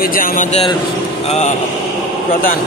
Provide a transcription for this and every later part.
ওই যে আমাদের প্রধান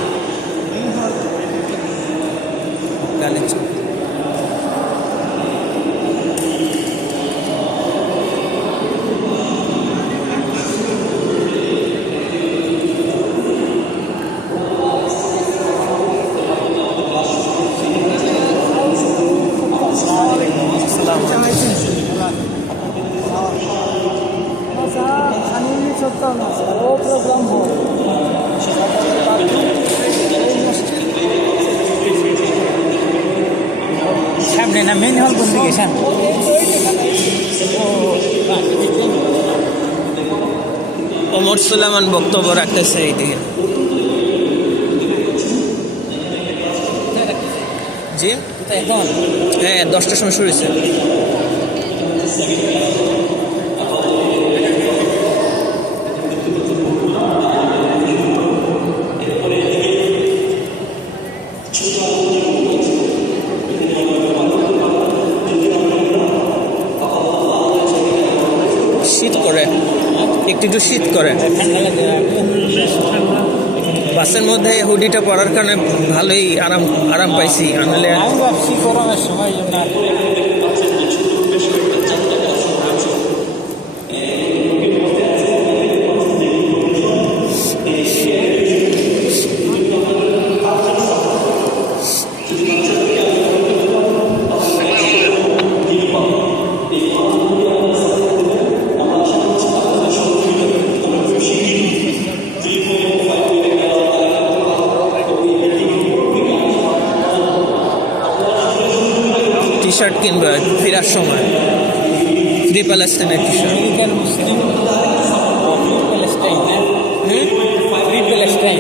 সামনে না মেন হল কোন দিকে সামনে ওমর সুলেমান বক্তব্য রাখতেছে এইদিকে। জি এখন হ্যাঁ 10টার সময় শুরু হয়েছে। শীত করে একটু শীত করে বাসের মধ্যে হুডিটা পরার কারণে ভালোই আরাম পাইছি। আনলে আমি ভাবছি গরমের সময় জন্য টি শার্ট কিনবে ফেরার সময়, ফ্রি প্যালেস্টাইনের T shirt. American Muslim Palestine free Palestine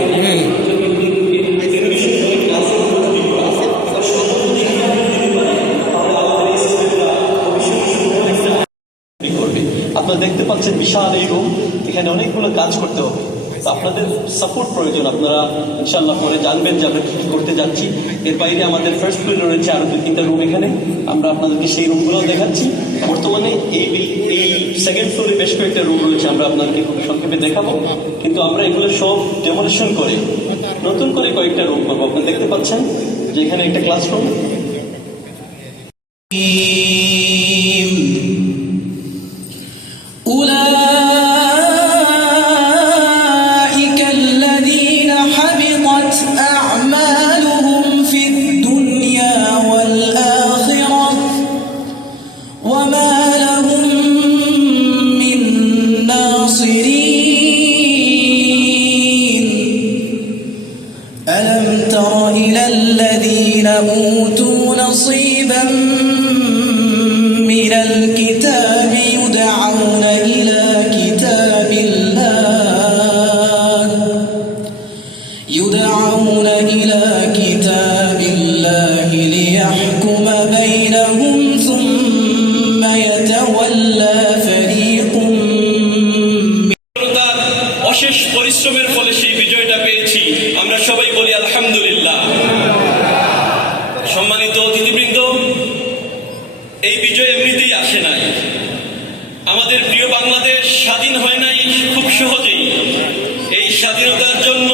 আপনারা দেখতে পাচ্ছেন বিশাল এই রুম, এখানে অনেকগুলো কাজ করতে হবে। তো আপনাদের সাপোর্ট প্রয়োজন। আপনারা ইনশাল্লাহ পরে জানবেন যে আমরা কি কি করতে যাচ্ছি। এর বাইরে আমাদের ফার্স্ট ফ্লোরে রয়েছে আরো 2-3টা রুম, এখানে আমরা আপনাদেরকে সেই রুমগুলো দেখাচ্ছি। বর্তমানে এই সেকেন্ড ফ্লোরে বেশ কয়েকটা রুম রয়েছে, আমরা আপনাদেরকে খুব সংক্ষেপে দেখাবো। কিন্তু আমরা এগুলো সব ডেমোলেশন করে নতুন করে কয়েকটা রুম পাবো। আপনারা দেখতে পাচ্ছেন যে এখানে একটা ক্লাসরুম। أولئك الذين حبطت أعمالهم في الدنيا والآخرة وما لهم من ناصرين ألم تر إلى الذين أوتوا نصيبا من الكتاب يدعون إلى كتاب الله ليحكم بينهم ثم يتولى فريق অশেষ পরিশ্রমের ফলে সেই বিজয়টা পেয়েছি। আমরা সবাই বলি আলহামদুলিল্লাহ। সম্মানিত অতিথিবৃন্দ, এই বিজয় এমনিতেই আসে নাই। আমাদের প্রিয় বাংলাদেশ স্বাধীন হয় নাই খুব সহজেই। এই স্বাধীনতার জন্য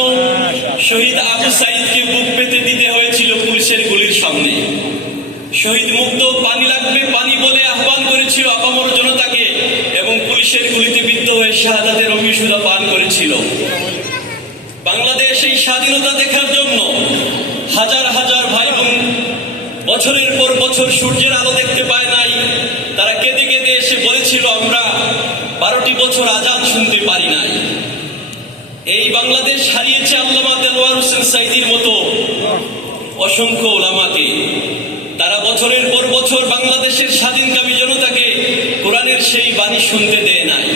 শহীদ আবু সাইদকে বুক পেতে দিতে হয়েছিল পুলিশের গুলির সামনে। শহীদ মুগ্ধ পানি লাগবে পানি বলে আহ্বান করেছিল আপামর জনতাকে এবং পুলিশের গুলিতে বিদ্ধ হয়ে শাহাদাতের অগ্নিসুধা পান করেছিল। বাংলাদেশ এই স্বাধীনতা দেখার জন্য হাজার হাজার ভাই বোন বছরের পর বছর সূর্যের আলো দেখতে পায় নাই। তারা কেঁদে কেঁদে এসে বলেছিল আমরা 12টি বছর আজান শুনতে পারি নাই। এই বাংলাদেশ হারিয়েছে আল্লামা দেলোয়ার হোসেন সাইদির মতো অসংখ্য ওলামাকে। তারা বছরের পর বছর বাংলাদেশের স্বাধীনকামী জনতাকে কোরআনের সেই বাণী শুনতে দেয় নাই।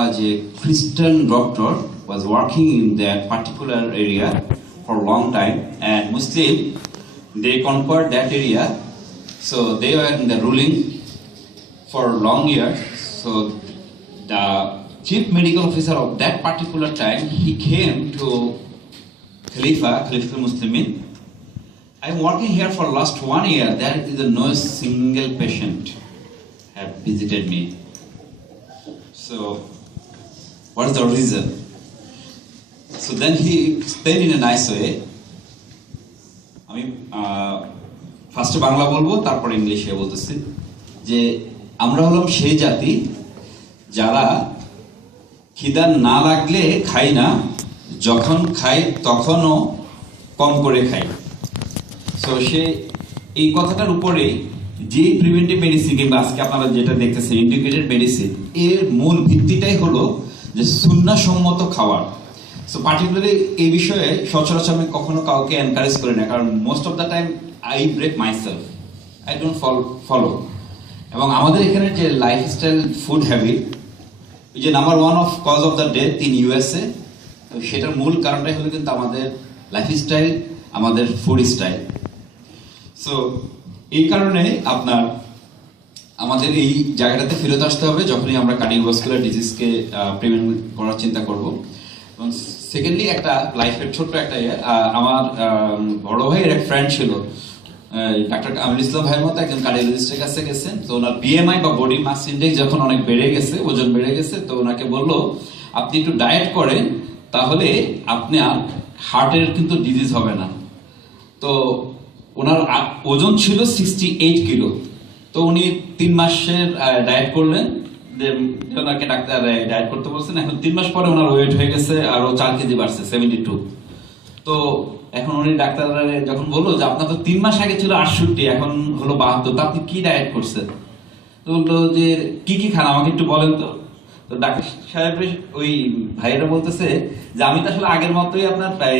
was a Christian doctor was working in that particular area for a long time, and Muslim, they conquered that area, so they were in the ruling for long years. So the chief medical officer of that particular time, he came to Khalifa Muslimin. I'm working here for last 1 year. There is no single patient have visited me. So what is the reason? So then he explained in a nice way. আমি ফার্স্টে বাংলা বলবো, তারপর ইংলিশে বলতেছি, যে আমরা হলাম সেই জাতি যারা খিদা না লাগলে খাই না, যখন খাই তখনও কম করে খাই। সো সে এই কথাটার উপরেই যে প্রিভেন্টিভ মেডিসিন কিংবা আজকে আপনারা যেটা দেখতেছেন ইন্টিগ্রেটেড মেডিসিন, এর মূল ভিত্তিটাই হলো যে সুন্নাহসম্মত খাওয়ার। সো পার্টিকুলারলি এই বিষয়ে সচরাচর আমি কখনো কাউকে এনকারেজ করি না, কারণ most of the time I break myself, I don't follow. এবং আমাদের এখানে যে লাইফস্টাইল ফুড হ্যাবিট, যে number 1 of cause of the death in USA, সেটার মূল কারণটাই হলো কিন্তু আমাদের লাইফস্টাইল, আমাদের ফুড স্টাইল। সো এই কারণে আপনার আমাদের এই জায়গাটাতে ফেরত আসতে হবে যখনই আমরা কার্ডিওভাস্কুলার ডিজিজকে প্রিভেন্ট করার চিন্তা করব। এবং সেকেন্ডলি একটা লাইফের ছোট্ট একটা আমার বড় ভাইয়ের এক ফ্রেন্ড ছিল, ডাক্তার আমিরুল ইসলাম ভাইয়ের মতো একজন কার্ডিওলজিস্টের কাছে গেছেন। তো ওনার বিএমআই বা বডি মাস ইন্ডেক্স যখন অনেক বেড়ে গেছে, ওজন বেড়ে গেছে, তো ওনাকে বললো আপনি একটু ডায়েট করেন, তাহলে আপনার হার্টের কিন্তু ডিজিজ হবে না। তো ওনার ওজন ছিল 68 কিলো। তো উনি 3 মাসের ডায়েট করলেন, ওনাকে ডাক্তার ডায়েট করতে বলছেন। এখন 3 মাস পরে ওনার ওয়েট হয়ে গেছে আরো 4 কেজি বাড়ছে, 72। তো এখন উনি ডাক্তার যখন বললো যে আপনার তো 3 মাস আগে ছিল 68, এখন হলো 72, তো আপনি কি ডায়েট করছেন? তো বললো যে কি কি খান আমাকে একটু বলেন তো। তো ডাক্তার সাহেব ওই ভাইয়েরা বলতেছে যে আমি তো আসলে আগের মতোই আপনার প্রায়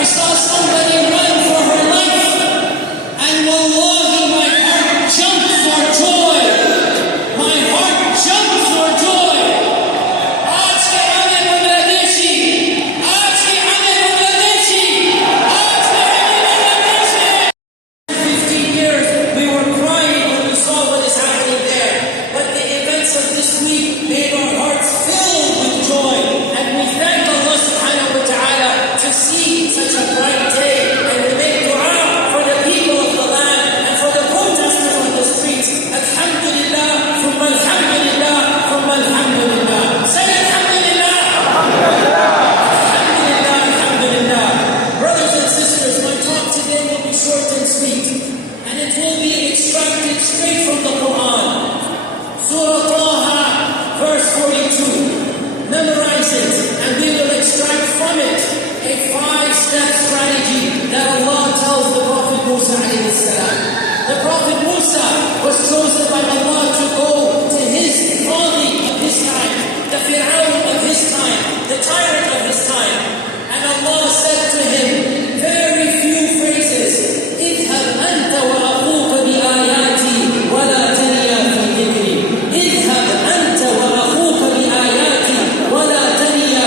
I saw somebody run for her life, and wallahi, my heart jumped for joy. My heart jumped for joy. Aaj ke aane Bangladeshi, aaj ke aane Bangladeshi, aaj ke aane Bangladeshi. 15 years we were crying when we saw what is happening there, but the events of this week made our hearts filled with joy, and we thank Allah subhanahu wa ta'ala to see such a bright day, and we make dua for the people of the land and for the protesters on the streets. Alhamdulillah, thumma alhamdulillah, thumma alhamdulillah. Say alhamdulillah. Alhamdulillah, alhamdulillah. Brothers and sisters, my talk today will be short and sweet, and it will be extracted straight from the Quran. Surah Taha, verse 42. Memorize it, and we will extract from it a 5-step strategy that Allah tells the Prophet Musa alayhi salam. The Prophet Musa was chosen by Allah to go to his colleague of his time, the Fir'aun of his time, the tyrant of his time. And Allah said to him, very few phrases, اذهب أنت وأخوك بآياتي ولا تنيا في ذكري. اذهب أنت وأخوك بآياتي ولا تنيا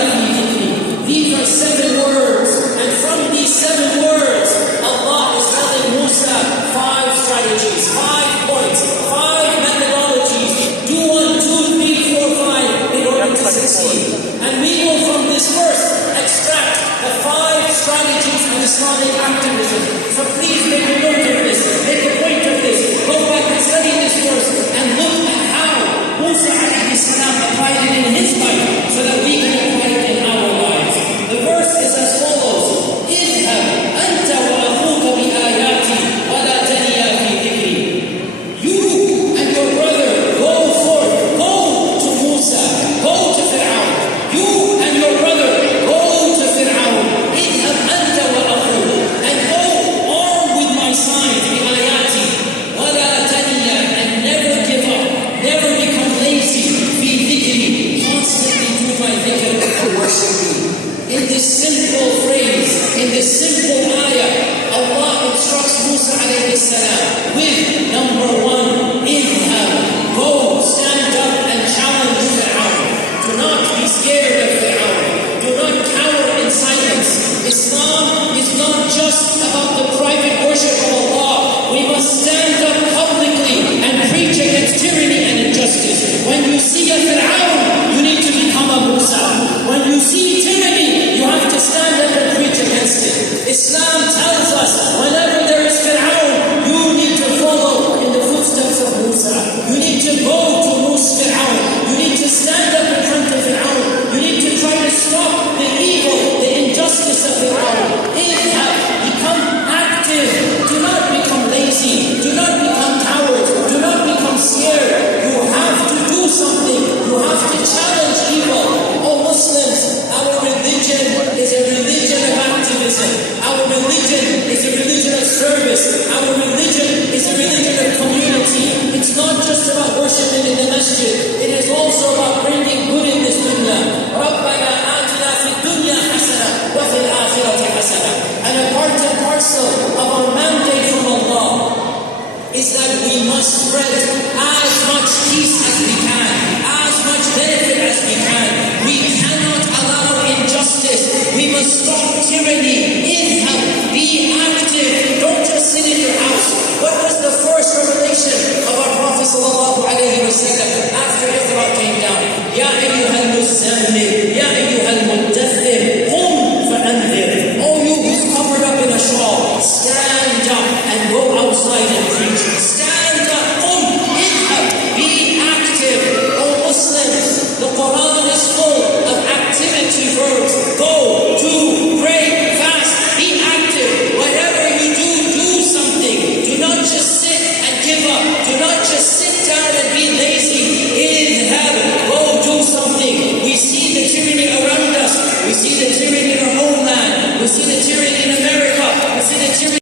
spread as much peace as we can, as much benefit as we can. We cannot allow injustice. We must stop tyranny. Idhab, be active. Don't just sit in your house. What was the first revelation of our Prophet sallallahu alaihi wasallam after Iqra came down? Ya ayyuhal muzammil, ya ayyuhal muddaththir, qum fa'anzir. Oh, you who's covered up in a shawl, stand up and go outside and preach. Stand up, qum, idhab, be active. Oh Muslims, the Quran is full of activity verbs. Go, do, pray, fast, be active. Whatever you do, do something. Do not just sit and give up. Do not just sit down and be lazy. Idhab, go do something. We see the tyranny around us. We see the tyranny in our homeland. We see the tyranny in America. We see the tyranny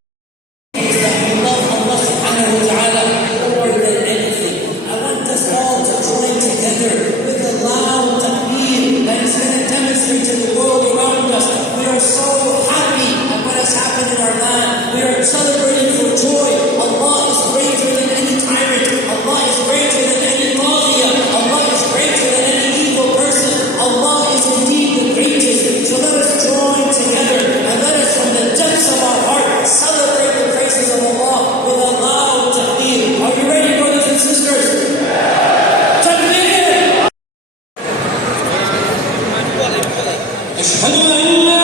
that we love Allah subhanahu wa ta'ala more than anything. I want us all to join together with a loud takbir that is going to demonstrate to the world around us. We are so happy at what has happened in our land. We are celebrating for joy. Allah is greater than any tyrant. Allah is greater than any Mawliya. Allah is greater than any evil person. Allah is indeed the greatest. So let us join together and let us from the depths of our heart celebrate the praises of Allah with a loud takbir. Are you ready, brothers and sisters? Takbir! أشهد أن لا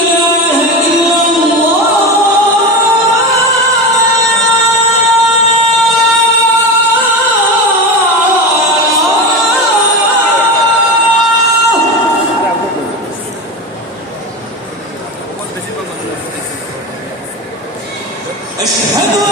إله إلا الله. أشهد